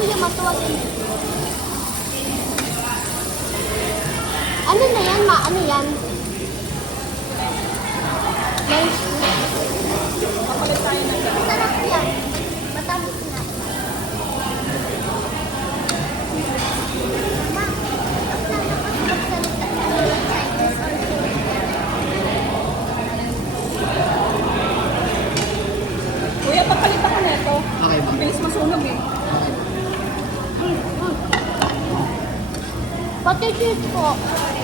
kuya, matuwag yun. Ano na yan, ma? Ano yan? Nice. Kapalit tayo ng gabi. Sarap yan. Matamis na. Ma, ako lang nakapagsalita ng Chinese or Korean. Kuya, papalit ako na ito. Okay ba? Ang bilis masunog eh. Pati cheese po. Sorry.